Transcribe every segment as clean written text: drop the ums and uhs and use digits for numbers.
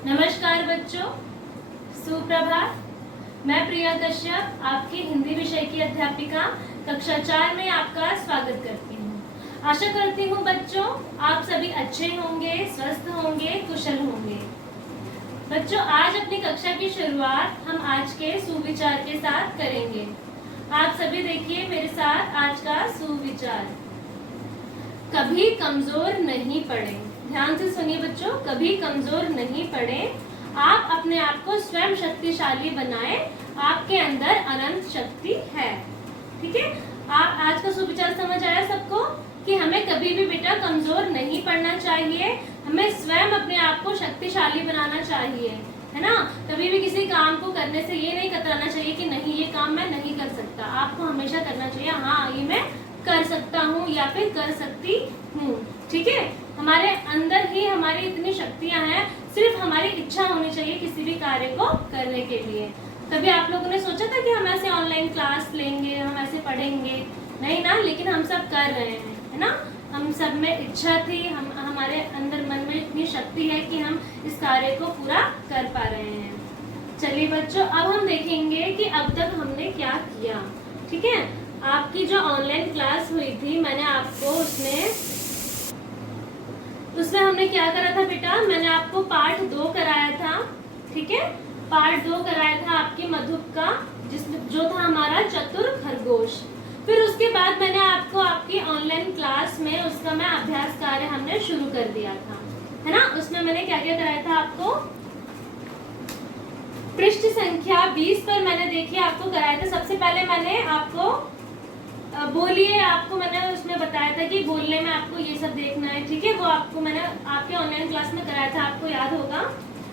नमस्कार बच्चों, सुप्रभात। मैं प्रिया कश्यप, आपकी हिंदी विषय की अध्यापिका कक्षा 4 में आपका स्वागत करती हूँ। आशा करती हूँ बच्चों आप सभी अच्छे होंगे, स्वस्थ होंगे, कुशल होंगे। बच्चों, आज अपनी कक्षा की शुरुआत हम आज के सुविचार के साथ करेंगे। आप सभी देखिए मेरे साथ आज का सुविचार। कभी कमजोर नहीं पड़े। ध्यान से सुनिए बच्चों, कभी कमजोर नहीं पड़े। आप अपने आप को स्वयं शक्तिशाली बनाएं। आपके अंदर अनंत शक्ति है। ठीक है, आप आज का सुविचार समझ आया सबको कि हमें कभी भी बेटा कमजोर नहीं पड़ना चाहिए। हमें स्वयं अपने आप को शक्तिशाली बनाना चाहिए, है ना। कभी भी किसी काम को करने से ये नहीं कतराना चाहिए कि नहीं ये काम मैं नहीं कर सकता। आपको हमेशा करना चाहिए हाँ ये मैं कर सकता हूँ या फिर कर सकती हूँ। ठीक है, हमारे अंदर ही हमारी इतनी शक्तियां हैं, सिर्फ हमारी इच्छा होनी चाहिए किसी भी कार्य को करने के लिए। कभी आप लोगों ने सोचा था कि हम ऐसे ऑनलाइन क्लास लेंगे, हम ऐसे पढ़ेंगे? नहीं ना, लेकिन हम सब कर रहे हैं, है ना। हम सब में इच्छा थी, हमारे अंदर मन में इतनी शक्ति है कि हम इस कार्य को पूरा कर पा रहे हैं। चलिए बच्चों, अब हम देखेंगे कि अब तक हमने क्या किया। ठीक है, आपकी जो ऑनलाइन क्लास हुई थी मैंने आपको उसमें हमने क्या करा था बेटा, मैंने आपको पार्ट 2 कराया था। ठीक है, पार्ट 2 कराया था आपकी मधुप का, जो था हमारा चतुर खरगोश। फिर उसके बाद मैंने आपको आपकी ऑनलाइन क्लास में उसका मैं अभ्यास कार्य हमने शुरू कर दिया था, है ना। उसमें मैंने क्या क्या कराया था आपको, पृष्ठ संख्या 20 पर मैंने देखिए आपको कराया था। सबसे पहले मैंने आपको बोलिए, आपको मैंने उसमें बताया था कि बोलने में आपको ये सब देखना है। ठीक है, वो आपको मैंने आपके ऑनलाइन क्लास में कराया था, आपको याद होगा।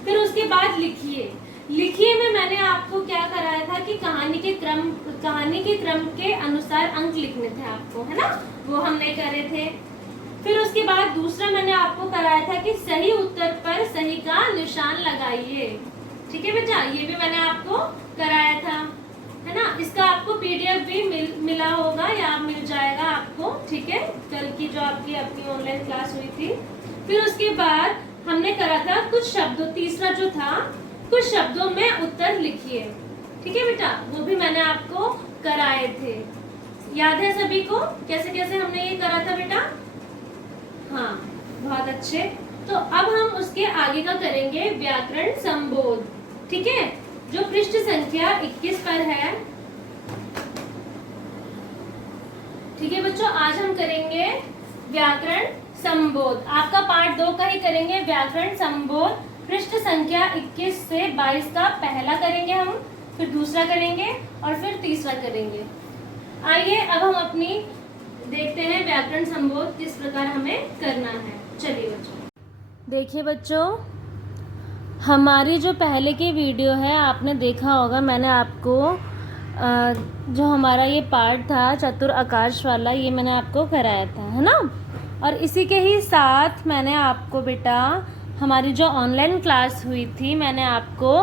फिर उसके बाद लिखिए में मैंने आपको क्या कराया था कि कहानी के क्रम के अनुसार अंक लिखने थे आपको, है ना, वो हमने करे थे। फिर उसके बाद दूसरा मैंने आपको कराया था कि सही उत्तर पर सही का निशान लगाइए। ठीक है बेटा, ये भी मैंने आपको कराया था, है ना। इसका आपको पीडीएफ भी मिला होगा या मिल जाएगा आपको। ठीक है, कल की जो आपकी अपनी ऑनलाइन क्लास हुई थी। फिर उसके बाद हमने करा था कुछ शब्दों, तीसरा जो था कुछ शब्दों में उत्तर लिखिए। ठीक है बेटा, वो भी मैंने आपको कराए थे। याद है सभी को कैसे कैसे हमने ये करा था बेटा? हाँ, बहुत अच्छे। तो अब हम उसके आगे का करेंगे व्याकरण संबोध। ठीक है, जो पृष्ठ संख्या 21 पर है। ठीक है बच्चों, आज हम करेंगे व्याकरण संबोध। आपका पार्ट 2 का ही करेंगे व्याकरण संबोध। पृष्ठ संख्या 21 से 22 का पहला करेंगे हम, फिर दूसरा करेंगे और फिर तीसरा करेंगे। आइए अब हम अपनी देखते हैं व्याकरण संबोध किस प्रकार हमें करना है। चलिए बच्चों, देखिए बच्चों, हमारी जो पहले की वीडियो है आपने देखा होगा। मैंने आपको जो हमारा ये पार्ट था चतुर आकाश वाला, ये मैंने आपको कराया था, है ना। और इसी के ही साथ मैंने आपको बेटा हमारी जो ऑनलाइन क्लास हुई थी, मैंने आपको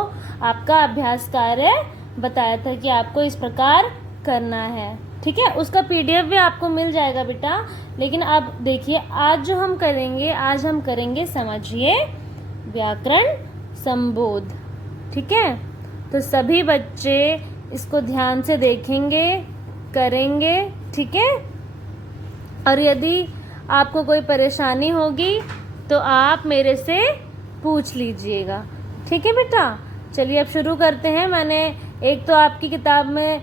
आपका अभ्यास कार्य बताया था कि आपको इस प्रकार करना है। ठीक है, उसका पीडीएफ भी आपको मिल जाएगा बेटा। लेकिन अब देखिए आज जो हम करेंगे, आज हम करेंगे समझिए व्याकरण संबोध। ठीक है, तो सभी बच्चे इसको ध्यान से देखेंगे, करेंगे। ठीक है, और यदि आपको कोई परेशानी होगी तो आप मेरे से पूछ लीजिएगा। ठीक है बेटा, चलिए अब शुरू करते हैं। मैंने एक तो आपकी किताब में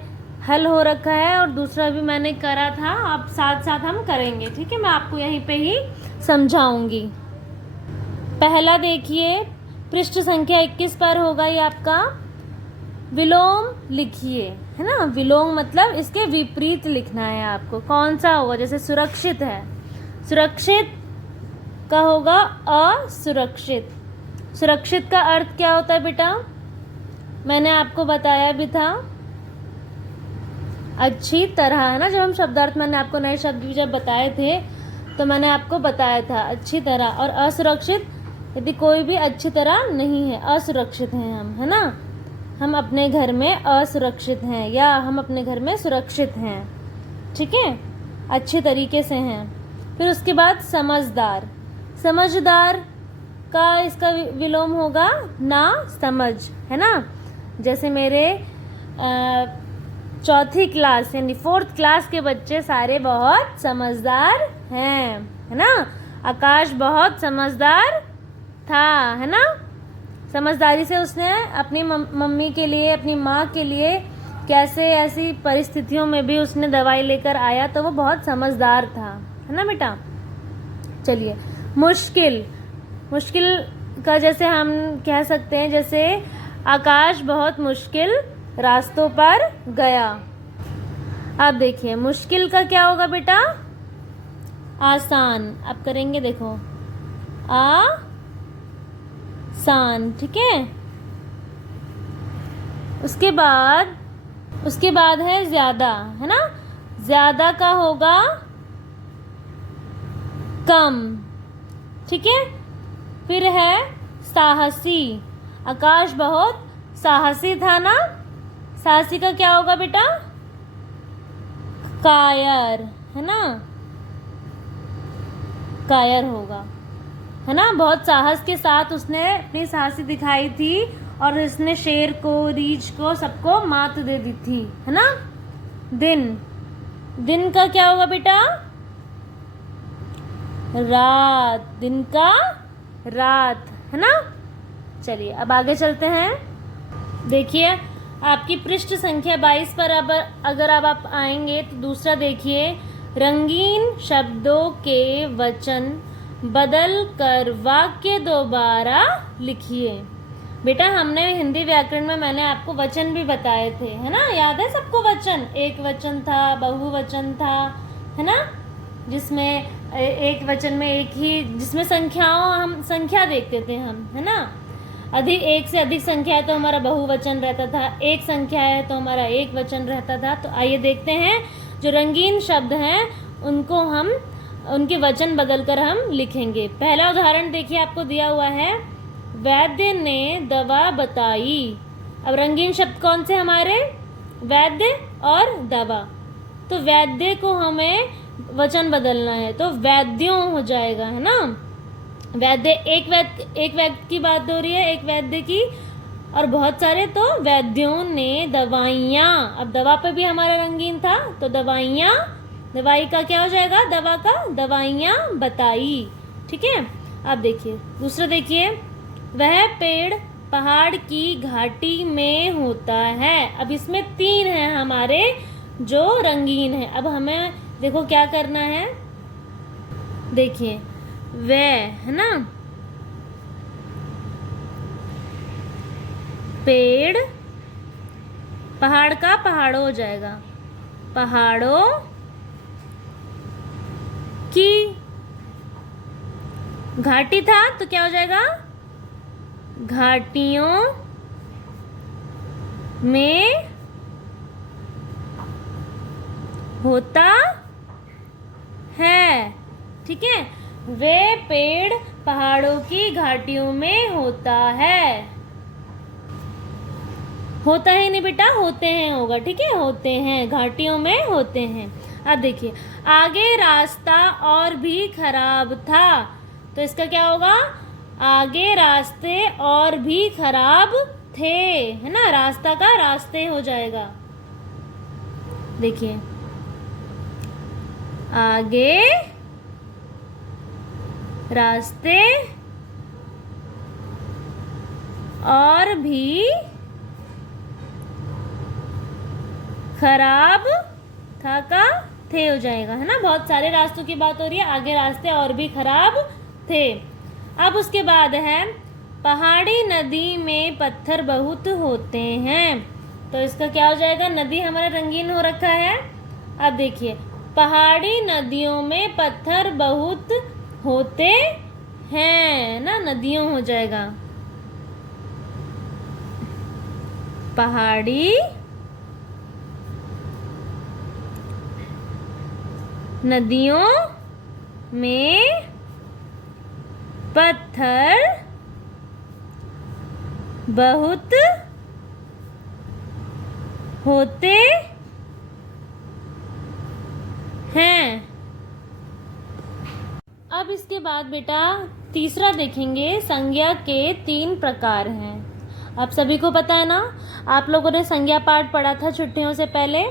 हल हो रखा है और दूसरा भी मैंने करा था, अब साथ साथ हम करेंगे। ठीक है, मैं आपको यहीं पे ही समझाऊंगी। पहला देखिए, पृष्ठ संख्या 21 पर होगा ये आपका। विलोम लिखिए, है ना। विलोम मतलब इसके विपरीत लिखना है आपको। कौन सा होगा, जैसे सुरक्षित है, सुरक्षित का होगा असुरक्षित। सुरक्षित का अर्थ क्या होता है बेटा, मैंने आपको बताया भी था, अच्छी तरह, है ना। जब हम शब्दार्थ मैंने आपको नए शब्द भी जब बताए थे तो मैंने आपको बताया था अच्छी तरह। और असुरक्षित, यदि कोई भी अच्छी तरह नहीं है, असुरक्षित हैं हम, है ना। हम अपने घर में असुरक्षित हैं या हम अपने घर में सुरक्षित हैं। ठीक है, अच्छे तरीके से हैं। फिर उसके बाद समझदार। समझदार का इसका विलोम होगा ना समझ, है ना। जैसे मेरे चौथी क्लास यानी 4th क्लास के बच्चे सारे बहुत समझदार हैं, है ना। आकाश बहुत समझदार था, है ना। समझदारी से उसने अपनी मम्मी के लिए, अपनी माँ के लिए कैसे ऐसी परिस्थितियों में भी उसने दवाई लेकर आया, तो वो बहुत समझदार था, है ना बेटा। चलिए, मुश्किल। मुश्किल का जैसे हम कह सकते हैं, जैसे आकाश बहुत मुश्किल रास्तों पर गया। अब देखिए, मुश्किल का क्या होगा बेटा? आसान। अब करेंगे, देखो, आसान, ठीक है। उसके बाद है ज्यादा, है ना। ज्यादा का होगा कम, ठीक है। फिर है साहसी। आकाश बहुत साहसी था ना। साहसी का क्या होगा बेटा? कायर, है ना। कायर होगा, है ना। बहुत साहस के साथ उसने अपनी साहसी दिखाई थी और उसने शेर को, रीछ को, सबको मात दे दी थी, है ना। दिन। दिन का क्या होगा बेटा? रात। दिन का रात, है ना। चलिए, अब आगे चलते हैं। देखिए, आपकी पृष्ठ संख्या 22 पर अब अगर अब आप आएंगे तो दूसरा देखिए, रंगीन शब्दों के वचन बदल कर वाक्य दोबारा लिखिए। बेटा, हमने हिंदी व्याकरण में मैंने आपको वचन भी बताए थे, है ना। याद है सबको वचन? एक वचन था, बहुवचन था, है ना। जिसमें एक वचन में एक ही, जिसमें संख्याओं, हम संख्या देखते थे हम, है ना। एक से अधिक संख्या है तो हमारा बहुवचन रहता था, एक संख्या है तो हमारा एक वचन रहता था। तो आइए देखते हैं, जो रंगीन शब्द हैं उनको हम, उनके वचन बदलकर हम लिखेंगे। पहला उदाहरण देखिए, आपको दिया हुआ है, वैद्य ने दवा बताई। अब रंगीन शब्द कौन से हमारे? वैद्य और दवा। तो वैद्य को हमें वचन बदलना है, तो वैद्यों हो जाएगा, है ना। वैद्य, एक वैद्य की बात हो रही है, एक वैद्य की, और बहुत सारे, तो वैद्यों ने दवाइयाँ। अब दवा पे भी हमारा रंगीन था, तो दवाइयाँ, दवाई का क्या हो जाएगा? दवा का दवाइयाँ बताई, ठीक है। अब देखिए, दूसरा देखिए, वह पेड़ पहाड़ की घाटी में होता है। अब इसमें 3 हैं हमारे जो रंगीन है। अब हमें देखो क्या करना है, देखिए, वह, है ना, पेड़, पहाड़ का पहाड़ों हो जाएगा, पहाड़ों की, घाटी था तो क्या हो जाएगा? घाटियों में होता है, ठीक है। वे पेड़ पहाड़ों की घाटियों में होता है। होता है नहीं बेटा, होते हैं होगा, ठीक है। होते हैं, घाटियों में होते हैं। अब देखिए, आगे रास्ता और भी खराब था, तो इसका क्या होगा? आगे रास्ते और भी खराब थे, है ना। रास्ता का रास्ते हो जाएगा। देखिए, आगे रास्ते और भी खराब था का थे हो जाएगा, है ना। बहुत सारे रास्तों की बात हो रही है, आगे रास्ते और भी खराब थे। अब उसके बाद है, पहाड़ी नदी में पत्थर बहुत होते हैं, तो इसका क्या हो जाएगा? नदी हमारा रंगीन हो रखा है। अब देखिए, पहाड़ी नदियों में पत्थर बहुत होते हैं ना, नदियों हो जाएगा। पहाड़ी नदियों में पत्थर बहुत होते हैं। अब इसके बाद बेटा तीसरा देखेंगे, संज्ञा के 3 प्रकार हैं। आप सभी को पता है ना, आप लोगों ने संज्ञा पाठ पढ़ा था छुट्टियों से पहले,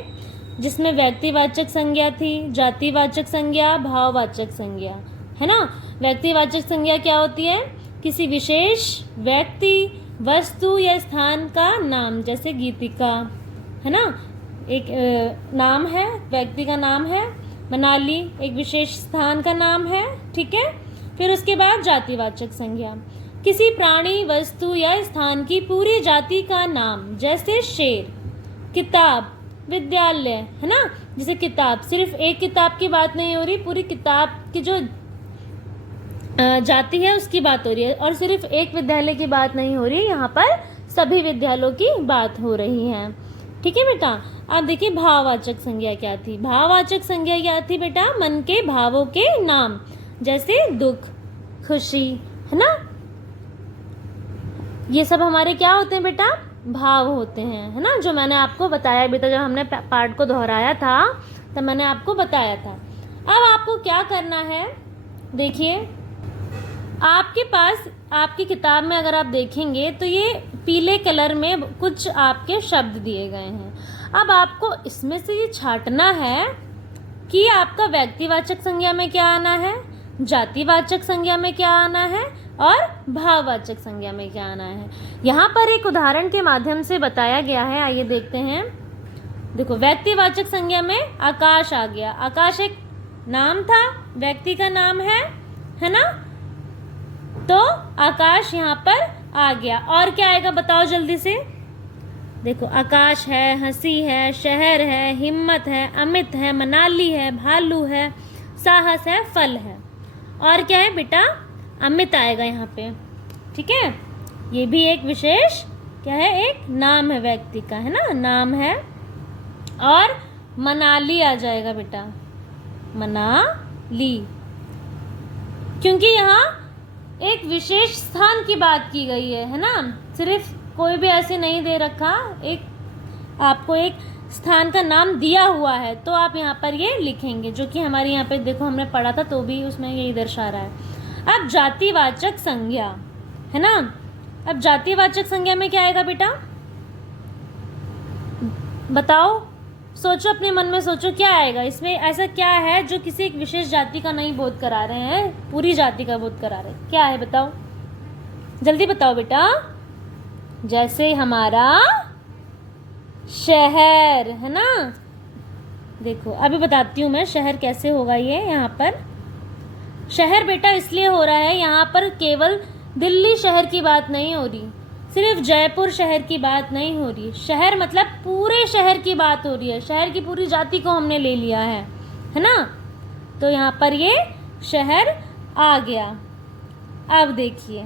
जिसमें व्यक्तिवाचक संज्ञा थी, जातिवाचक संज्ञा, भाववाचक संज्ञा, है ना। व्यक्तिवाचक संज्ञा क्या होती है? किसी विशेष व्यक्ति, वस्तु या स्थान का नाम, जैसे गीतिका, है ना, एक नाम है, व्यक्ति का नाम है। मनाली एक विशेष स्थान का नाम है, ठीक है। फिर उसके बाद जातिवाचक संज्ञा, किसी प्राणी, वस्तु या स्थान की पूरी जाति का नाम, जैसे शेर, किताब, विद्यालय, है ना। जैसे किताब, सिर्फ एक किताब की बात नहीं हो रही, पूरी किताब की जो जाति है उसकी बात हो रही है, और सिर्फ एक विद्यालय की बात नहीं हो रही, यहाँ पर सभी विद्यालयों की बात हो रही है, ठीक है बेटा। अब देखिए भाववाचक संज्ञा क्या थी। भाववाचक संज्ञा क्या थी बेटा? मन के भावों के नाम, जैसे दुख, खुशी, है ना। ये सब हमारे क्या होते हैं बेटा? भाव होते हैं, है ना, जो मैंने आपको बताया बेटा। जब हमने पाठ को दोहराया था तब मैंने आपको बताया था। अब आपको क्या करना है, देखिए आपके पास आपकी किताब में अगर आप देखेंगे तो ये पीले कलर में कुछ आपके शब्द दिए गए हैं। अब आपको इसमें से ये छांटना है कि आपका व्यक्तिवाचक संज्ञा में क्या आना है, जातिवाचक संज्ञा में क्या आना है और भाववाचक संज्ञा में क्या आना है। यहाँ पर एक उदाहरण के माध्यम से बताया गया है, आइए देखते हैं। देखो व्यक्तिवाचक संज्ञा में आकाश आ गया। आकाश एक नाम था, व्यक्ति का नाम है ना, तो आकाश यहाँ पर आ गया। और क्या आएगा बताओ जल्दी से। देखो आकाश है, हंसी है, शहर है, हिम्मत है, अमित है, मनाली है, भालू है, साहस है, फल है। और क्या है बेटा? अमित आएगा यहाँ पे, ठीक है। ये भी एक विशेष क्या है, एक नाम है व्यक्ति का, है ना, नाम है। और मनाली आ जाएगा बेटा, मनाली, क्योंकि यहाँ एक विशेष स्थान की बात की गई है ना। सिर्फ कोई भी ऐसे नहीं दे रखा, एक आपको एक स्थान का नाम दिया हुआ है, तो आप यहाँ पर ये लिखेंगे, जो कि हमारे यहाँ पे देखो हमने पढ़ा था तो भी उसमें यही दर्शा रहा है। अब जातिवाचक संज्ञा, है ना। अब जातिवाचक संज्ञा में क्या आएगा बेटा? बताओ, सोचो, अपने मन में सोचो क्या आएगा इसमें। ऐसा क्या है जो किसी एक विशेष जाति का नहीं बोध करा रहे हैं, पूरी जाति का बोध करा रहे हैं? क्या है बताओ, जल्दी बताओ बेटा। जैसे हमारा शहर, है ना। देखो अभी बताती हूँ मैं शहर कैसे होगा। ये यहाँ पर शहर बेटा इसलिए हो रहा है, यहाँ पर केवल दिल्ली शहर की बात नहीं हो रही, सिर्फ जयपुर शहर की बात नहीं हो रही। शहर मतलब पूरे शहर की बात हो रही है, शहर की पूरी जाति को हमने ले लिया है ना। तो यहाँ पर ये शहर आ गया। अब देखिए,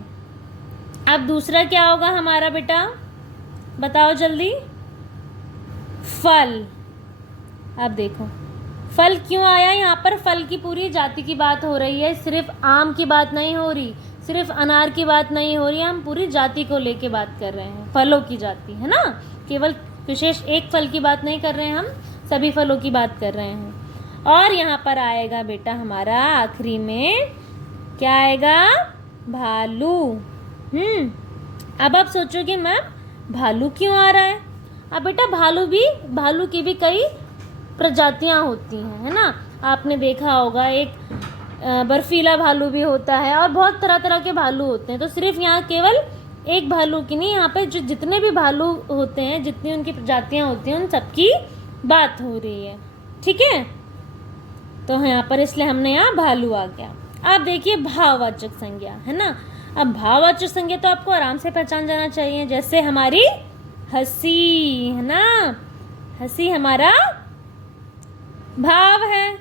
अब दूसरा क्या होगा हमारा बेटा, बताओ जल्दी। फल। अब देखो फल क्यों आया यहाँ पर? फल की पूरी जाति की बात हो रही है, सिर्फ आम की बात नहीं हो रही, सिर्फ अनार की बात नहीं हो रही है, हम पूरी जाति को लेके बात कर रहे हैं, फलों की जाति, है ना। केवल विशेष एक फल की बात नहीं कर रहे हैं, हम सभी फलों की बात कर रहे हैं। और यहाँ पर आएगा बेटा हमारा आखिरी में क्या आएगा? भालू। अब आप सोचोगे मैम भालू क्यों आ रहा है? अब बेटा भालू की भी कई प्रजातियां होती हैं, है ना। आपने देखा होगा एक बर्फीला भालू भी होता है और बहुत तरह तरह के भालू होते हैं। तो सिर्फ यहाँ केवल एक भालू की नहीं, यहाँ पे जो जितने भी भालू होते हैं, जितनी उनकी प्रजातियां होती हैं, उन सबकी बात हो रही है, ठीक है। तो यहाँ पर इसलिए हमने यहाँ भालू आ गया। अब देखिए भाववाचक संज्ञा, है ना। अब भाववाचक संज्ञा तो आपको आराम से पहचान जाना चाहिए, जैसे हमारी हंसी, है ना। हंसी हमारा भाव है,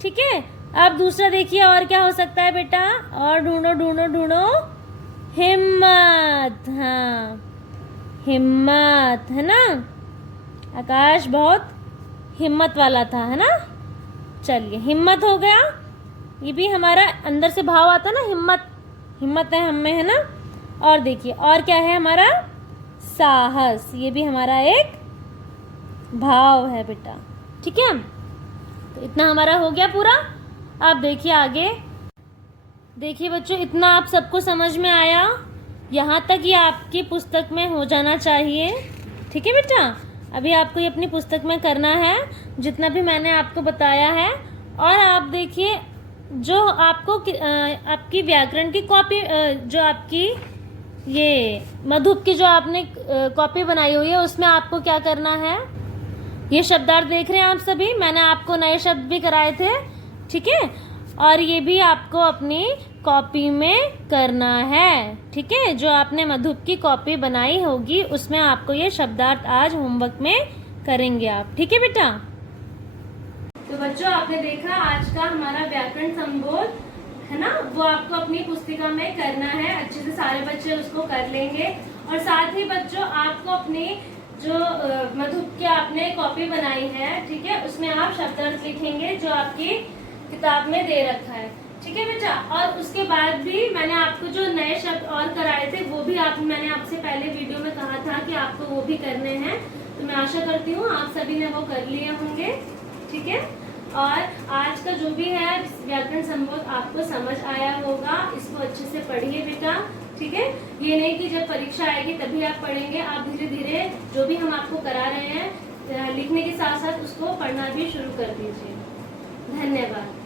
ठीक है। अब दूसरा देखिए और क्या हो सकता है बेटा? और ढूंढो ढूंढो ढूंढो। हिम्मत, हाँ हिम्मत, है ना। आकाश बहुत हिम्मत वाला था, है ना। चलिए हिम्मत हो गया, ये भी हमारा अंदर से भाव आता ना, हिम्मत है हमें, है ना। और देखिए और क्या है हमारा? साहस, ये भी हमारा एक भाव है बेटा, ठीक है। तो इतना हमारा हो गया पूरा। अब देखिए आगे, देखिए बच्चों, इतना आप सबको समझ में आया? यहाँ तक ये आपकी पुस्तक में हो जाना चाहिए। ठीक है बेटा, अभी आपको ये अपनी पुस्तक में करना है जितना भी मैंने आपको बताया है। और आप देखिए, जो आपको आपकी व्याकरण की कॉपी, जो आपकी ये मधुप की जो आपने कॉपी बनाई हुई है, उसमें आपको क्या करना है, ये शब्दार्थ देख रहे हैं आप सभी, मैंने आपको नए शब्द भी कराए थे। ठीक है, और ये भी आपको अपनी कॉपी में करना है। ठीक है, जो आपने मधुप की कॉपी बनाई होगी उसमें आपको ये शब्दार्थ आज होमवर्क में करेंगे आप। ठीक है बेटा? तो बच्चों, आपने देखा आज का हमारा व्याकरण संबोध है ना, वो आपको अपनी पुस्तिका में करना है। अच्छे से सारे बच्चे उसको कर लेंगे। और साथ ही बच्चों, आपको अपनी जो मधुप की आपने कॉपी बनाई है, ठीक है, उसमें आप शब्दार्थ लिखेंगे जो आपकी किताब में दे रखा है। ठीक है बेटा? और उसके बाद भी मैंने आपको जो नए शब्द और कराए थे वो भी मैंने आपसे पहले वीडियो में कहा था कि आपको वो भी करने हैं। तो मैं आशा करती हूँ आप सभी ने वो कर लिए होंगे। ठीक है, और आज का जो भी है व्याकरण संबोध आपको समझ आया होगा। इसको अच्छे से पढ़िए बेटा। ठीक है, ये नहीं कि जब परीक्षा आएगी तभी आप पढ़ेंगे। आप धीरे धीरे जो भी हम आपको करा रहे हैं लिखने के साथ साथ उसको पढ़ना भी शुरू कर दीजिए। धन्यवाद।